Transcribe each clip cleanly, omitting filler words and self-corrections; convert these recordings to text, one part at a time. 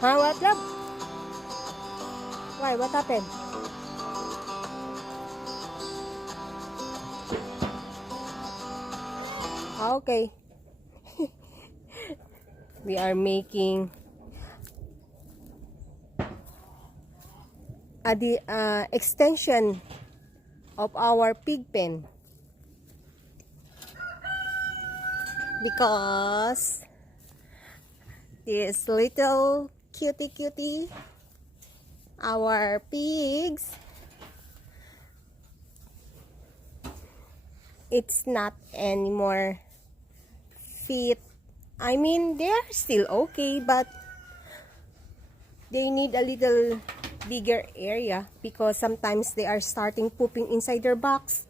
Huh? What, love? Why? What happened? Okay. We are making the extension of our pig pen because this little cutie our pigs, it's not anymore fit. I mean, they are still okay, but they need a little bigger area because sometimes they are starting pooping inside their box.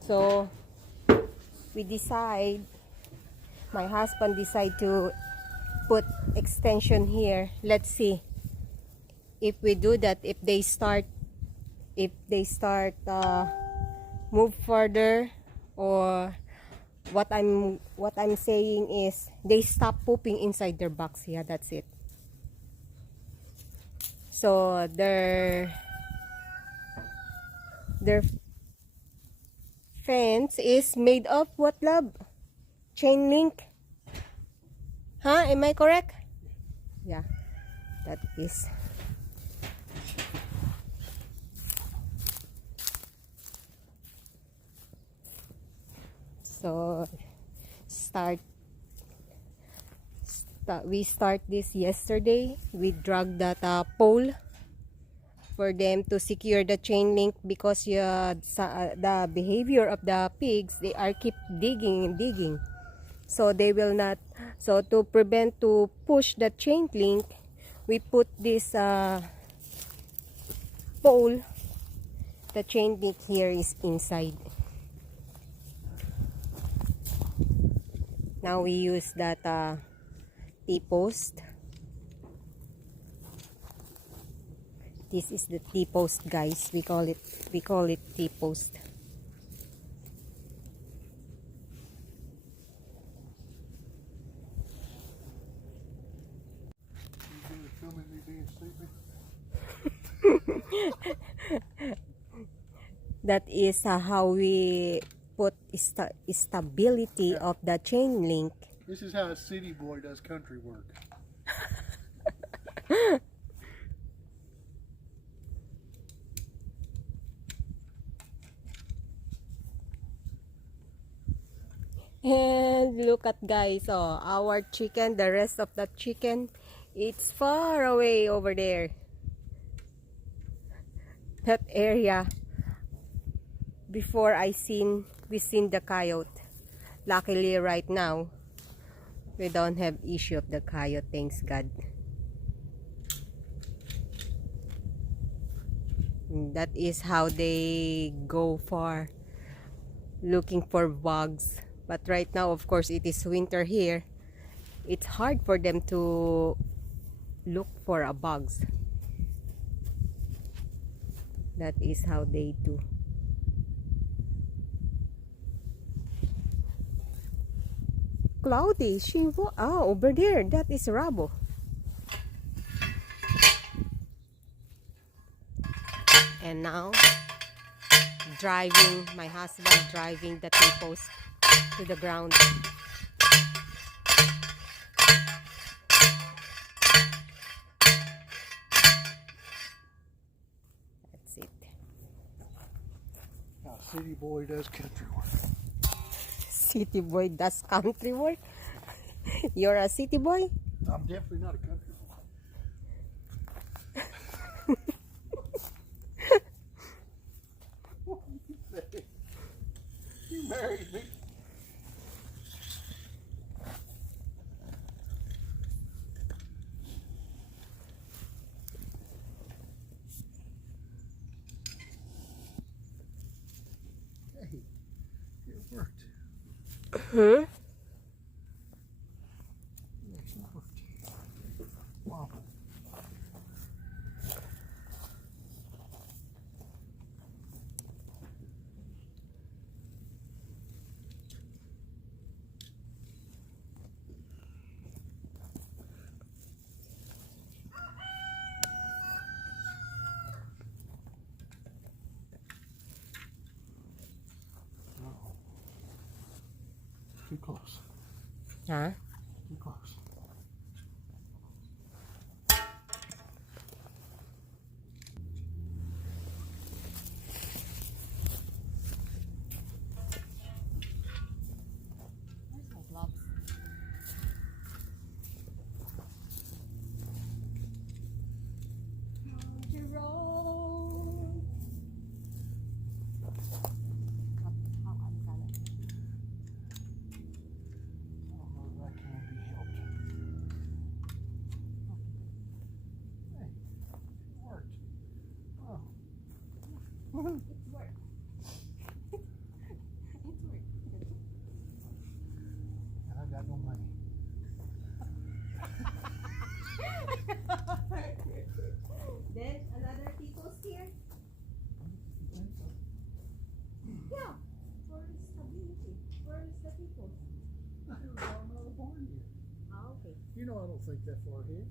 So my husband decide to put extension here. Let's see if we do that, if they start move further, or what I'm saying is they stop pooping inside their box. Yeah, that's it. So their fence is made of what, love? Chain link. Huh? Am I correct? Yeah, that is. So we start this yesterday. We drug that pole for them to secure the chain link because the behavior of the pigs, they are keep digging and digging, so they will not. So to prevent to push the chain link, we put this pole. The chain link here is inside. Now we use that T-post. This is the T-post, guys. We call it T-post. That is how we put stability of the chain link. This is how a city boy does country work. And look at, guys, oh, our chicken, the rest of the chicken, it's far away over there. That area. Before we seen the coyote. Luckily right now we don't have issue of the coyote, thanks God. That is how they go far looking for bugs. But right now, of course, it is winter here. It's hard for them to look for bugs. That is how they do. Cloudy, over there, that is Rabo. And now, my husband driving the T-post to the ground. That's it. Now, city boy does country work. City boy does country work? You're a city boy? I'm definitely not a country boy. You married me. Hey, it worked. Hmm? Wow. Too close. Huh? Too close. Where's my gloves? Oh, that can't be helped. Hey, it worked. Oh. It's work. It's work. And I've got no money. Then another people's here. Yeah. For stability. Where is the people? I was on another barn here. Ah, okay. You know I don't think that far ahead.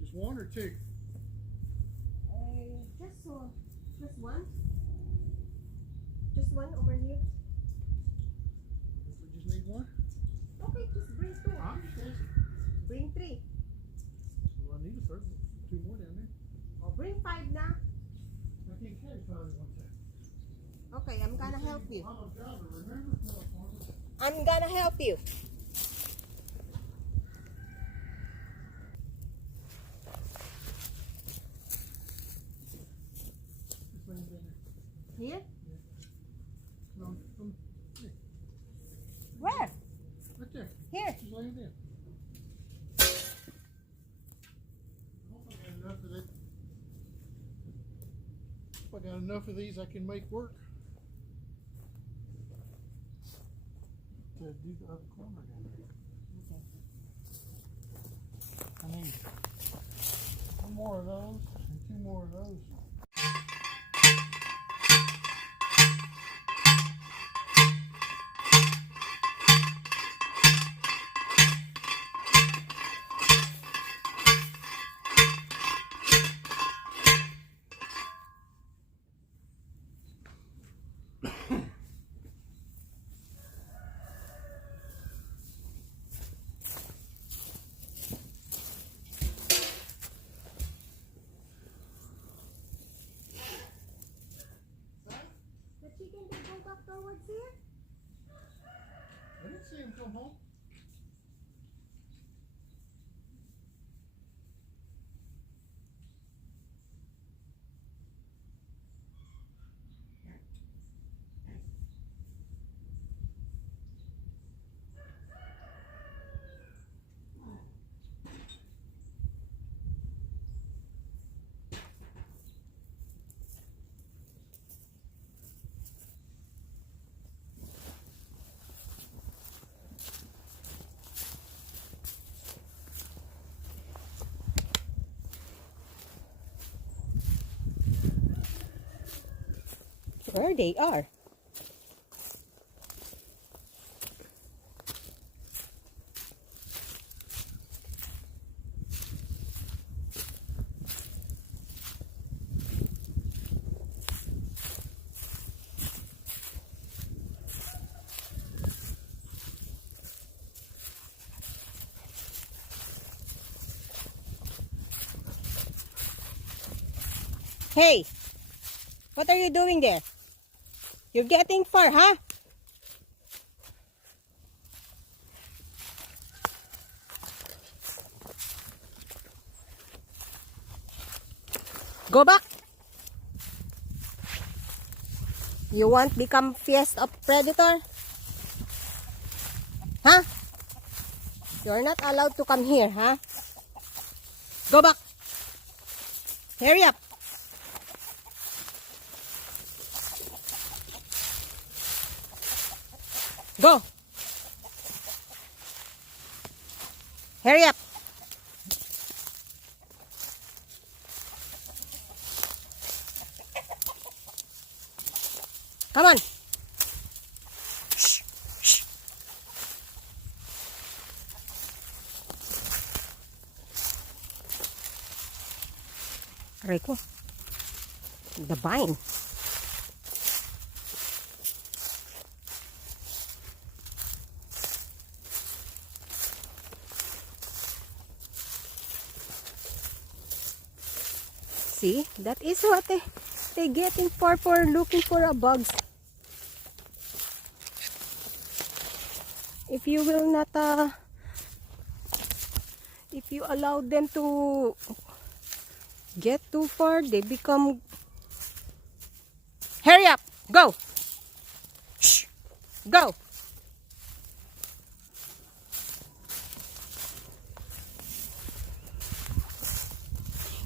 Just one or two? Just one. Just one over here. We just need one? Okay, just bring two. I understand. Bring three. Well, I need a third one. Two more down there. Or bring five now. I can't carry five at one time. Okay, I'm gonna help you. I'm a driver, remember? I'm gonna help you. Just laying down there. Here? No, here, Where? right there. Here. Just laying there. I hope I got enough of it. If I got enough of these, I can make work. To do the other corner down there. I need one more of those and two more of those. The chicken can go back towards here? I didn't see him come home. Where they are. Hey, what are you doing there? You're getting far, huh? Go back. You want become fierce of predator? Huh? You're not allowed to come here, huh? Go back. Hurry up. Go. Hurry up. Come on. Shh. Shh. Aray ko. the vine. See, that is what they getting for looking for a bugs. If you will not if you allow them to get too far, they become. Hurry up, go. Shh. Go.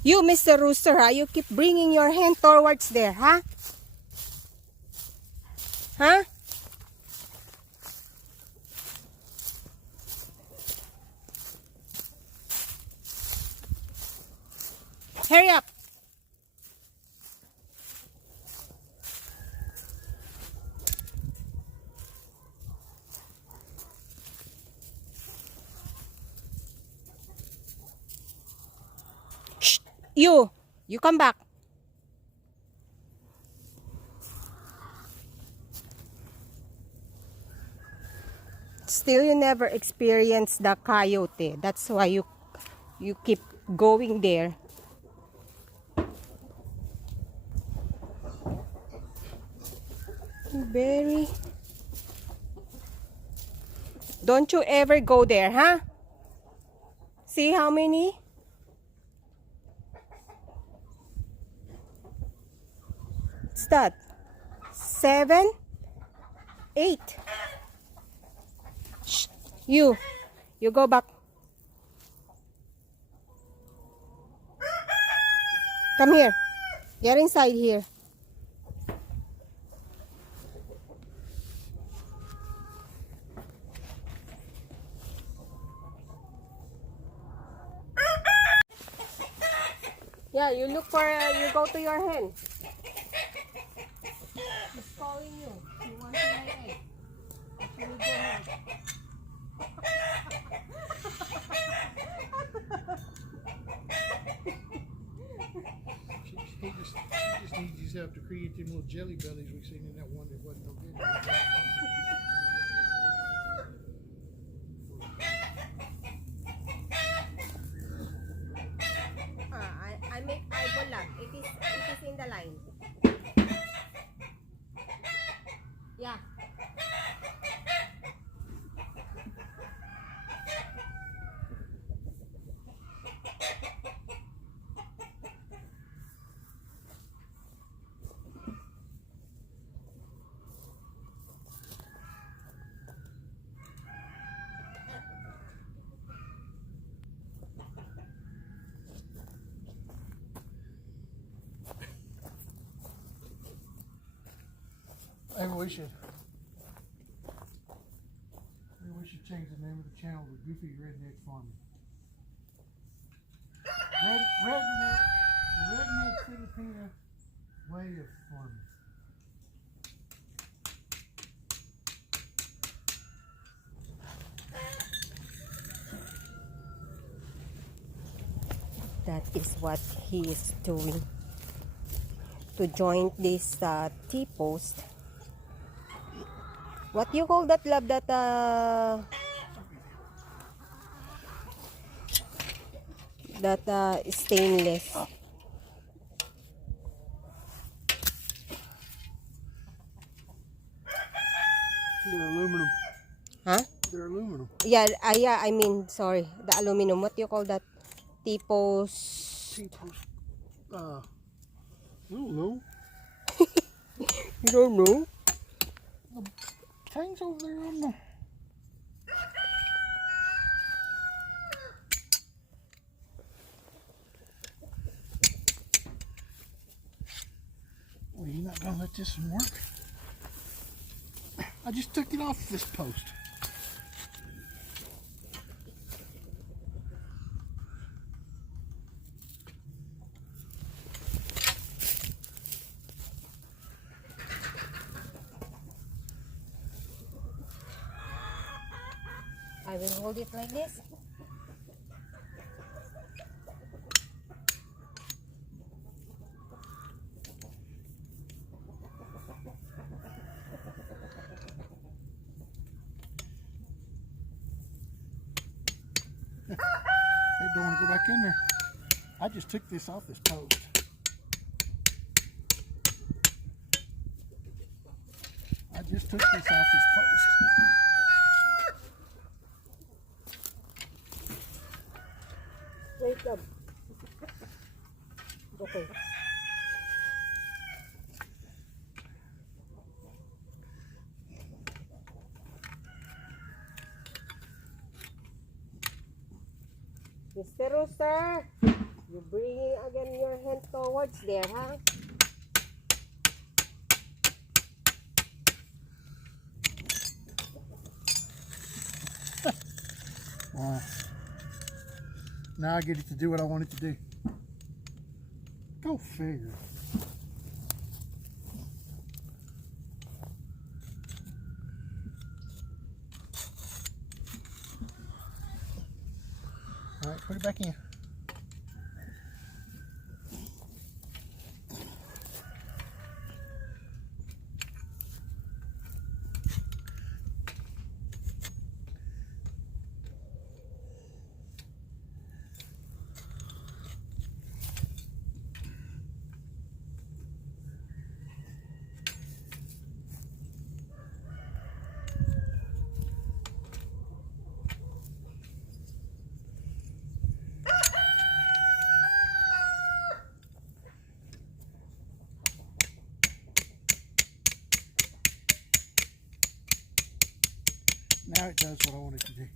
You, Mr. Rooster, you keep bringing your hand towards there, huh? Huh? Hurry up. Shh. You come back. Still, you never experienced the coyote. That's why you keep going there. Very. Don't you ever go there, huh? See how many? What's that? 7, 8. Shh. You go back. Come here. Get inside here. Yeah, you look for, you go to your hen. He's calling you. He wants to lay egg. You go ahead. She just needs yourself to create them little jelly bellies we seen in that one that wasn't no good. I make eyeball lang. It is in the line. Yeah. Maybe we should change the name of the channel to Goofy Redneck Farming. Redneck, the Redneck Filipino way of farming. That is what he is doing to join this T-post. What you call that, love? That stainless. They're aluminum. Huh? They're aluminum. Yeah, yeah. I mean, sorry, the aluminum. What you call that? T-post. T-post. I don't know. You don't know? Things over there on the. Well, you're not gonna let this one work. I just took it off this post. I will hold it like this. in there. I just took this off this post. I just took this off this post. Wait up. Okay. Mr. Rooster, you bring again your hand towards there, huh? Wow. Now I get it to do what I want it to do. Go figure. All right, put it back in. Now it does what I want it to do.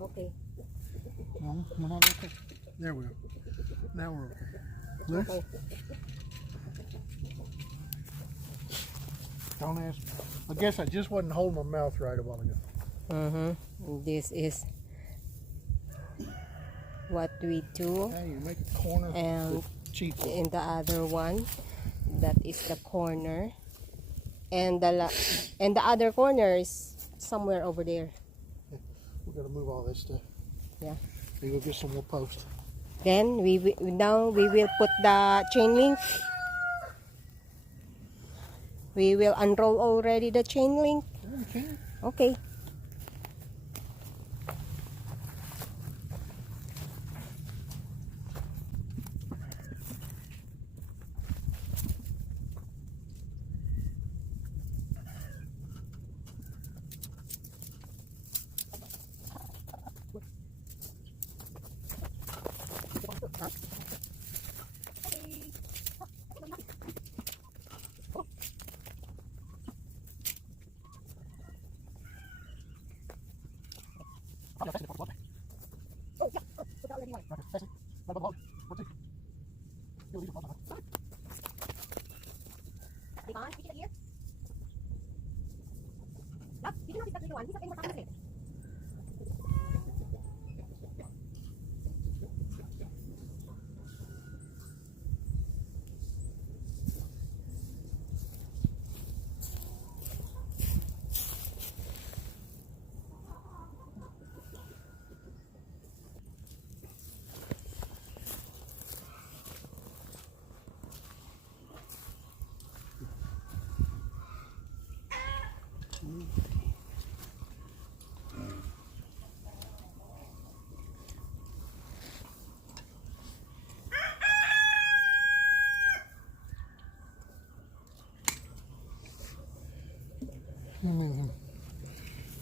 Okay. No, we're not okay. There we go. Now we're okay. Look. Okay. Don't ask me. I guess I just wasn't holding my mouth right a while ago. This is what we do. Now you make a corner And cheap. in the other one, that is the corner, and the other corner is somewhere over there. We gotta move all this stuff. Yeah. We go get some more posts. Then now we will put the chain link. We will unroll already the chain link. Yeah, we can. Okay.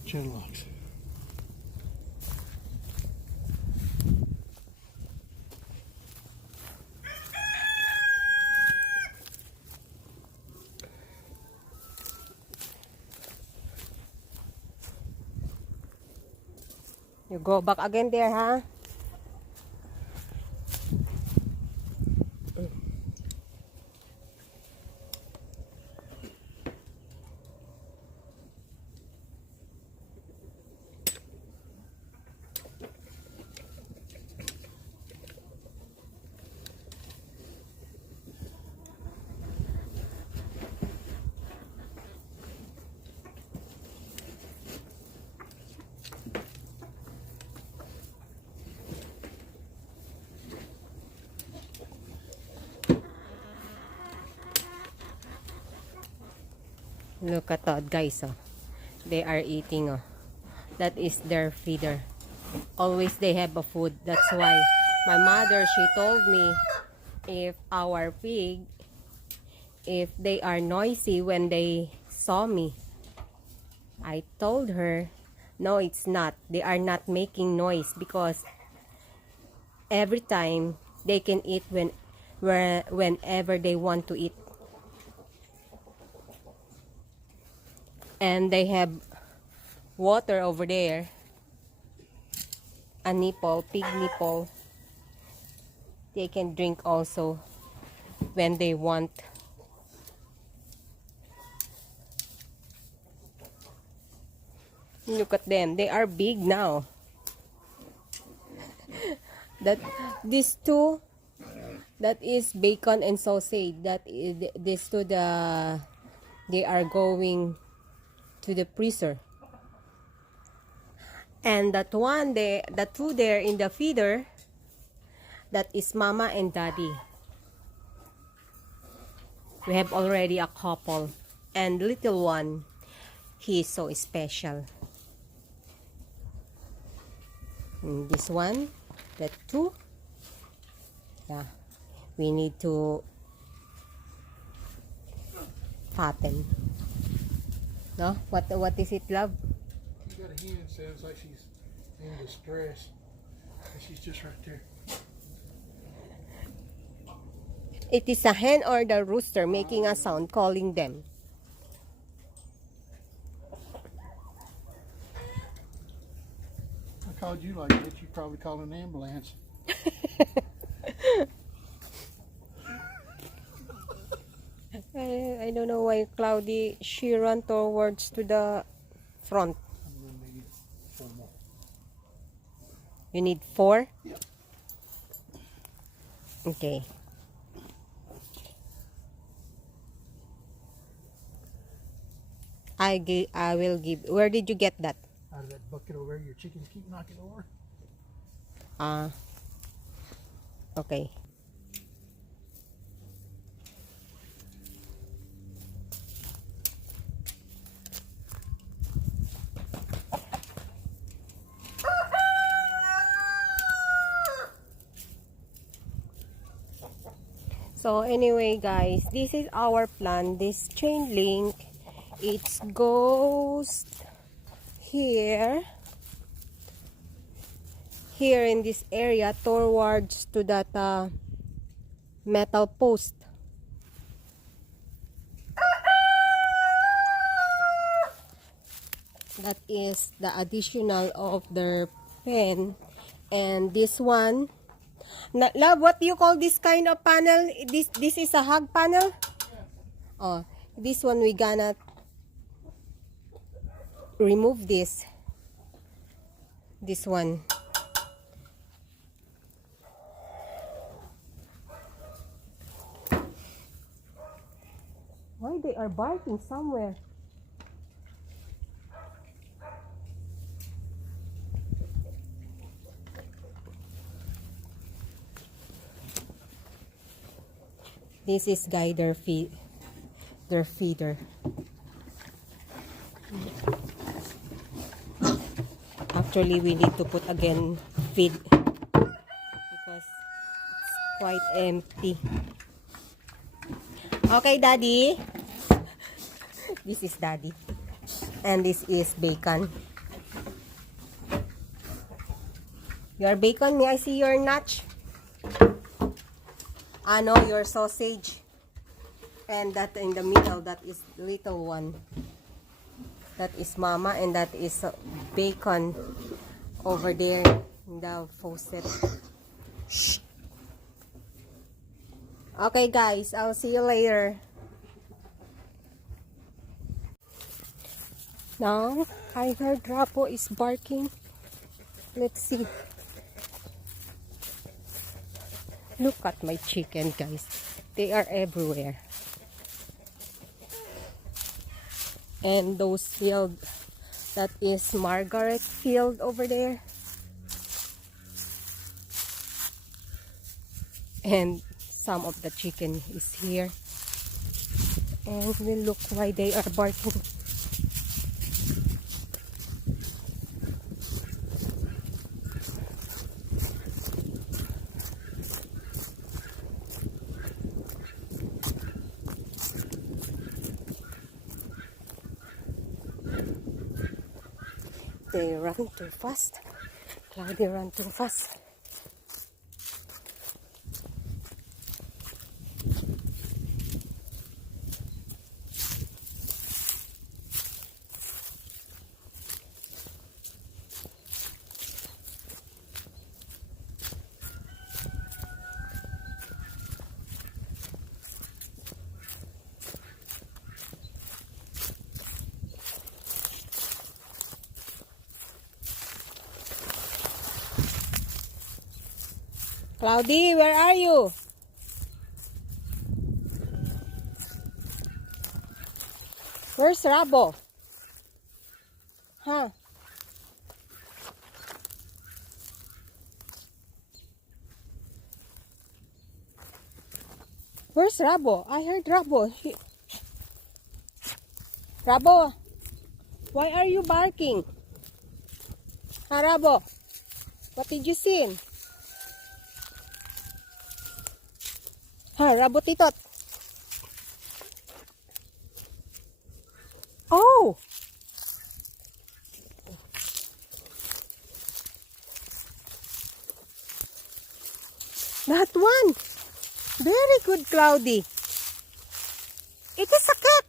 Chin locks. You go back again there, huh? Look at that, guys. Oh. They are eating. Oh. That is their feeder. Always they have a food. That's why my mother, she told me, if our pig, if they are noisy when they saw me, I told her, no, it's not. They are not making noise because every time they can eat whenever they want to eat. And they have water over there. A nipple, pig nipple. They can drink also when they want. Look at them. They are big now. These two, that is bacon and sausage. These two, they are going to the freezer. And that one, the two there in the feeder, that is mama and daddy. We have already a couple. And little one, he is so special. And this one, that two, yeah, we need to fatten. No? What is it, love? You got a hen, sounds like she's in distress. And she's just right there. It is a hen or the rooster making a sound, calling them. I called you like that. You probably called an ambulance. I don't know why Cloudy, she ran towards to the front. I'm gonna need 4 more. You need 4? Yep. Okay. I will give. Where did you get that? Out of that bucket over there, your chickens keep knocking over. Okay. So anyway, guys, this is our plan. This chain link, it goes here in this area towards to that metal post. That is the additional of their pen. And this one, love, what do you call this kind of panel? This is a hog panel? Oh, this one we gonna remove this one. Why they are barking somewhere? This is their feeder. Actually, we need to put again feed because it's quite empty. Okay, Daddy. This is Daddy. And this is Bacon. Your bacon, may I see your notch? No, your sausage. And that in the middle, that is little one. That is Mama, and that is Bacon over there in the faucet. Shh. Okay, guys, I'll see you later. Now, I heard Rapo is barking. Let's see. Look at my chicken, guys. They are everywhere. And those field, that is Margaret field over there. And some of the chicken is here. And we'll look why they are barking. They run too fast. Cloudy run too fast. Cloudy, where are you? Where's Rabo? Huh? Where's Rabo? I heard Rabo. Rabo, why are you barking? Huh, Rabo? What did you see? Huh, Rabo Titot. Oh! That one! Very good, Cloudy. It is a cat.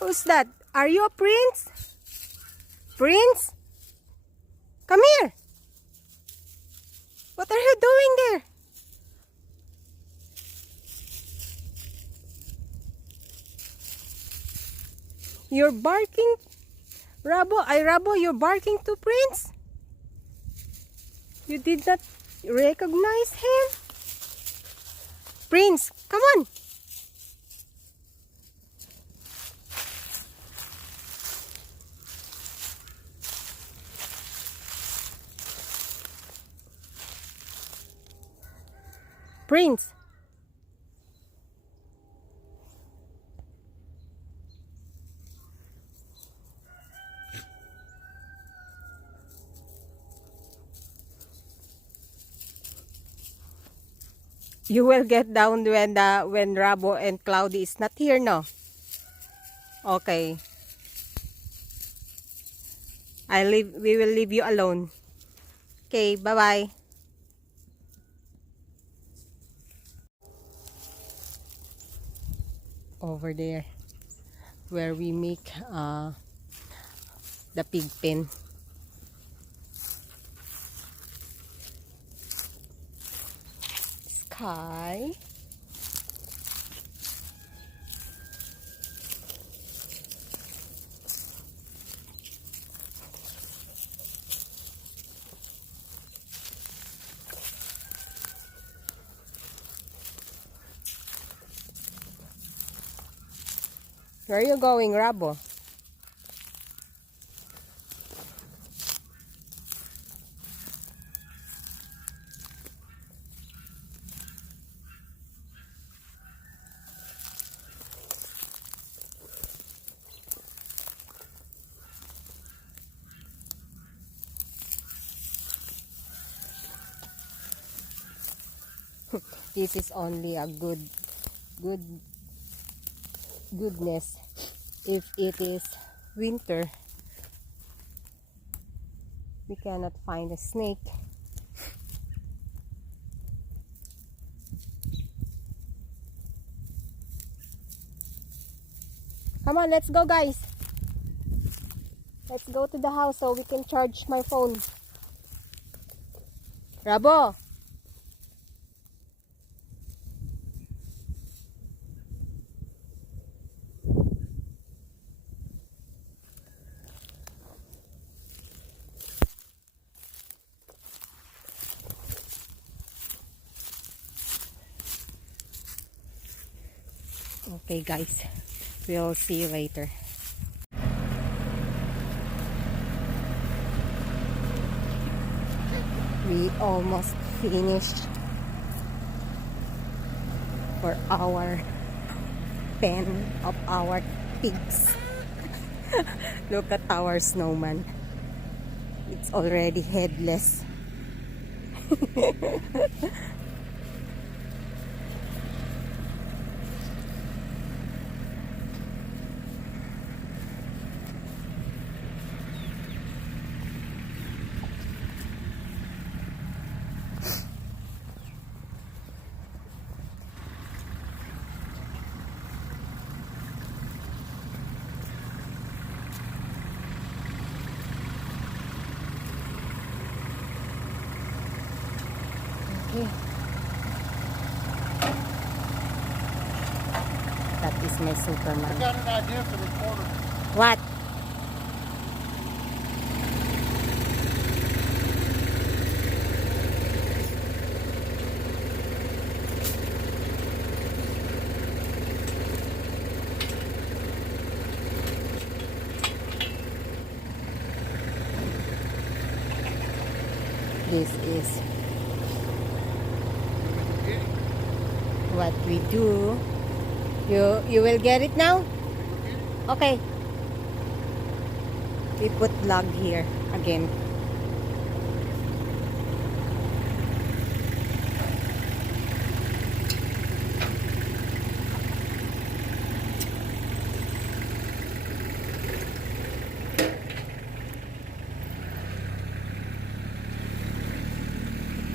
Who's that? Are you a prince? Prince? Come here. What are you doing there? You're barking. Rabo, you're barking to Prince? You did not recognize him? Prince, come on. Prince. You will get down when Rabo and Cloudy is not here, no? Okay. We will leave you alone. Okay, bye-bye. Over there where we make the pig pen. Sky. Where are you going, Rabo? This is only a goodness if it is winter. We cannot find a snake. Come on, let's go, guys. Let's go to the house so we can charge my phone. Rabo. Okay, guys. We'll see you later. We almost finished for our pen of our pigs. Look at our snowman. It's already headless. Okay. That is my I Superman. got an idea for the corner. What? This is what we do. You will get it now? Okay. We put log here again.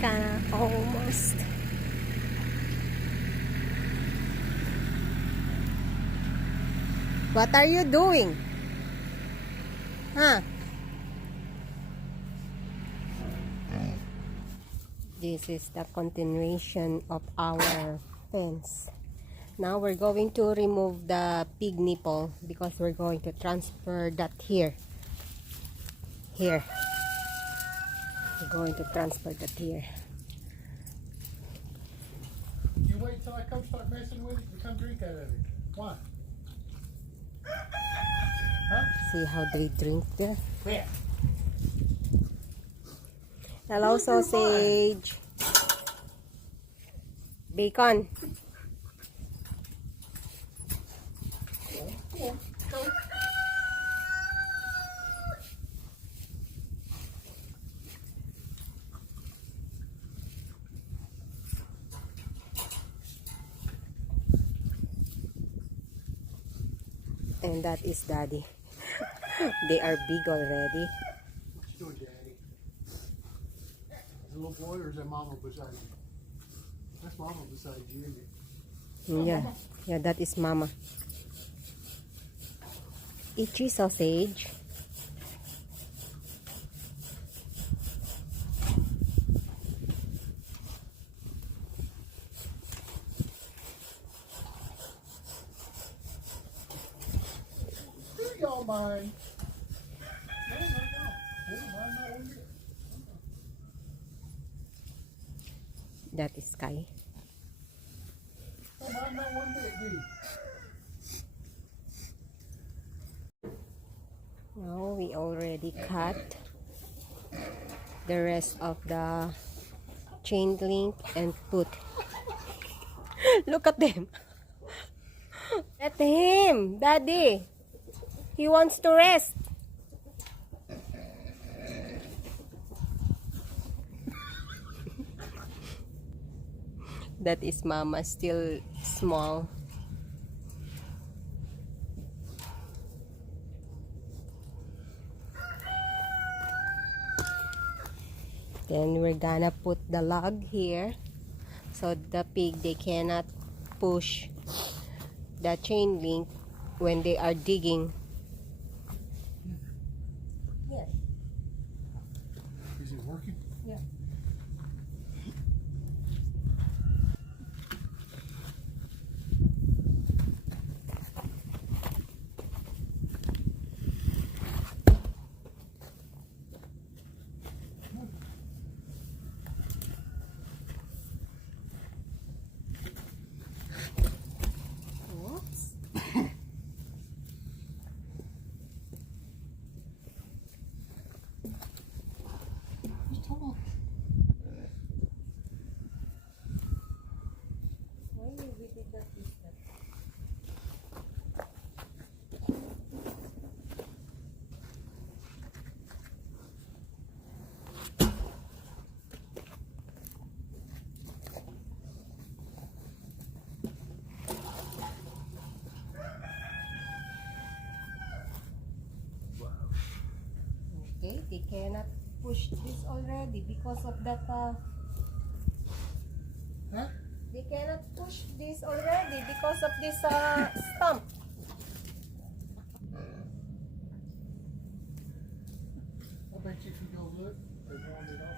Kinda almost. What are you doing? Huh? This is the continuation of our fence. Now we're going to remove the pig nipple because we're going to transfer that here. Here. We're going to transfer that here. You wait till I come start messing with it and come drink out of it. Why? Huh? See how they drink there? Yeah. Hello, sausage. Bacon. And that is Daddy. They are big already. What you doing, Daddy? Is a little boy or is that Mama beside you? That's Mama beside you, isn't it? Yeah, yeah, that is Mama. Itchy sausage. Do y'all mind? No. Mine not one bit. That is Sky. No, mine not one bit, dude. Now we already cut the rest of the chain link and put. Look at them. Let him, Daddy. He wants to rest. That is Mama, still small. Then we're gonna put the log here so the pig, they cannot push the chain link when they are digging. Yes. Is it working? Yeah. push this already because of that. Huh? They cannot push this already because of this stump. I bet you if you go look, they've warmed it off again.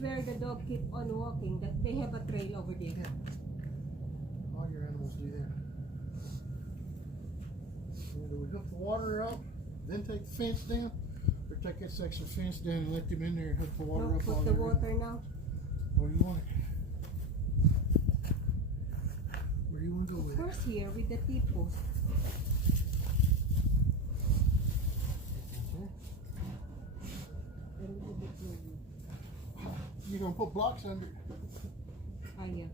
Where the dog keep on walking, that they have a trail over there. Yeah. All your animals do that. Either we hook the water up, then take the fence down, or take that section of fence down and let them in there and hook the water No, up. put all the over. water now. Where do you want it? Where do you want to go with Of it? course, here with the T-post. Okay. A little bit maybe. You're gonna put blocks under it. Ah, yeah.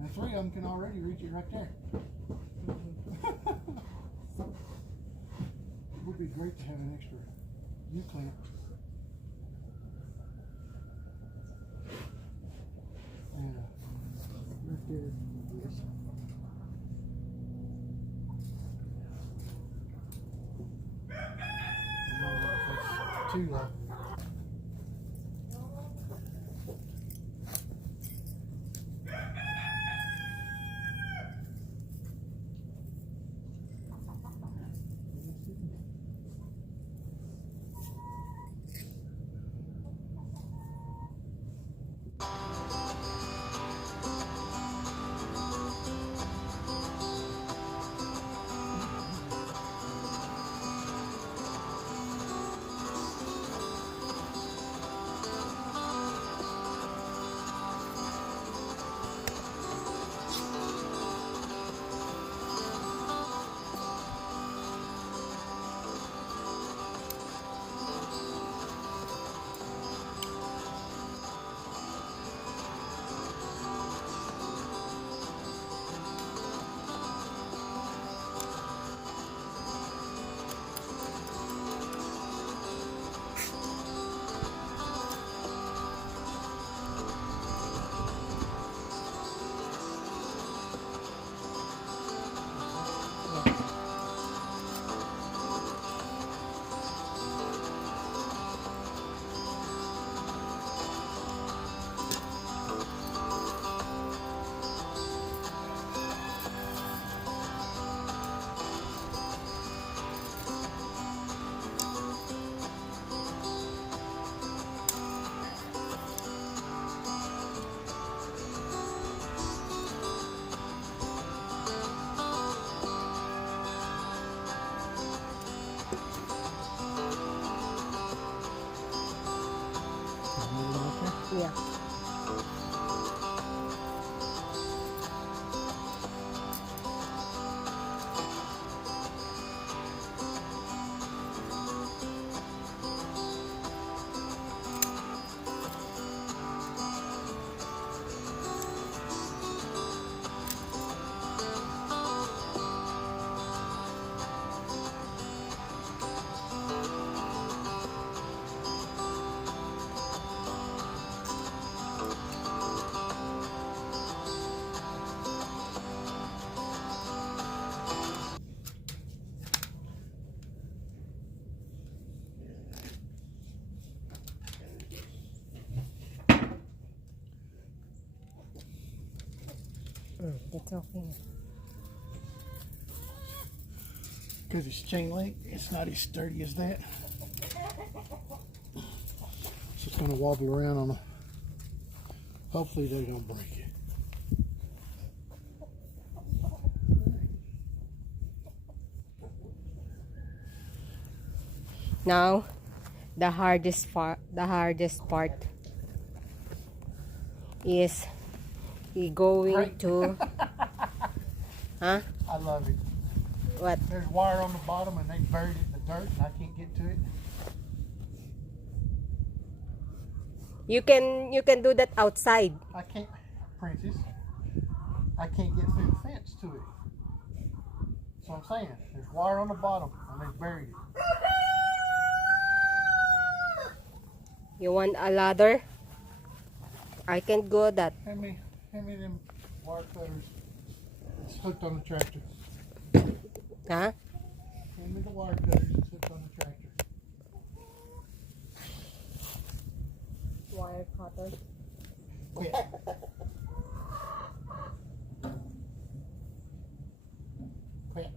And 3 of them can already reach it right there. It would be great to have an extra U-clamp. And right there, yes. I don't know if that's too low. That's okay. Because it's chain link, it's not as sturdy as that. So it's going to wobble around on a. Hopefully they don't break it. Now, the hardest part is we going Right. to, huh? I love it. What? There's wire on the bottom and they buried it in the dirt and I can't get to it. You can do that outside. I can't, Princess. I can't get through the fence to it. So I'm saying, there's wire on the bottom and they buried it. You want a ladder? I can go that. Hand me them wire cutters. It's hooked on the tractor. Huh? Hand me the wire cutters. It's hooked on the tractor. Wire cutter. Quit. Quit.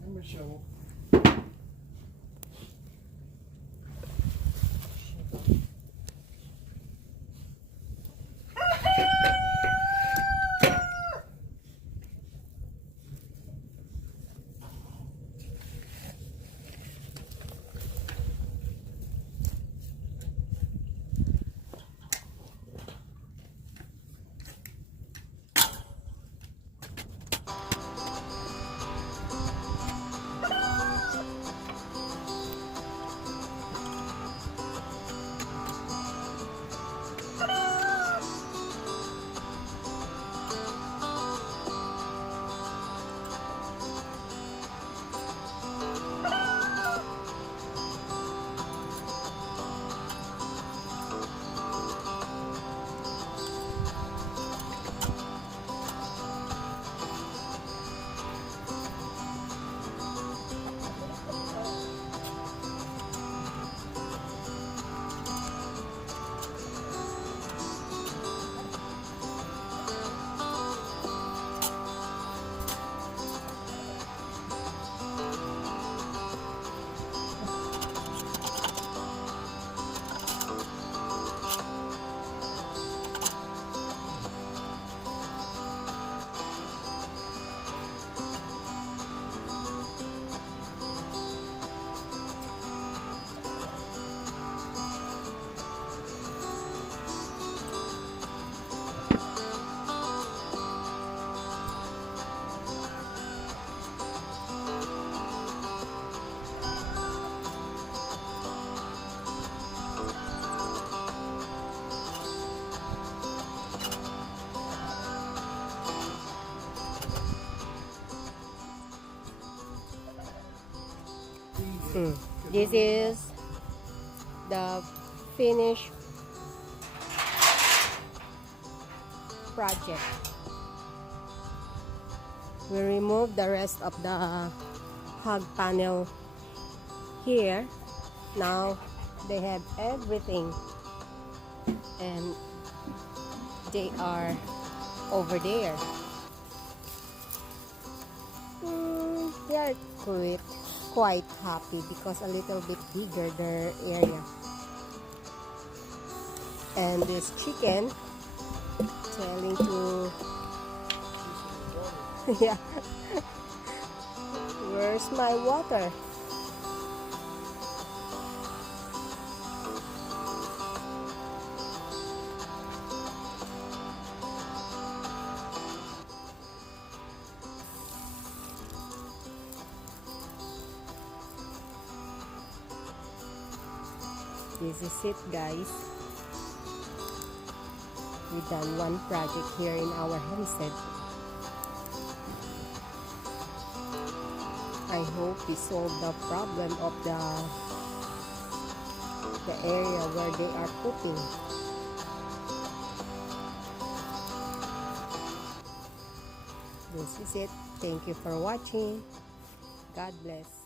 Hand me a shovel. This is the finished project. We remove the rest of the hog panel here. Now they have everything and they are over there. They are quite happy because a little bit bigger their area. And this chicken telling to yeah, where's my water? This is it, guys. We've done one project here in our homestead. I hope we solve the problem of the the area where they are pooping. This is it. Thank you for watching. God bless.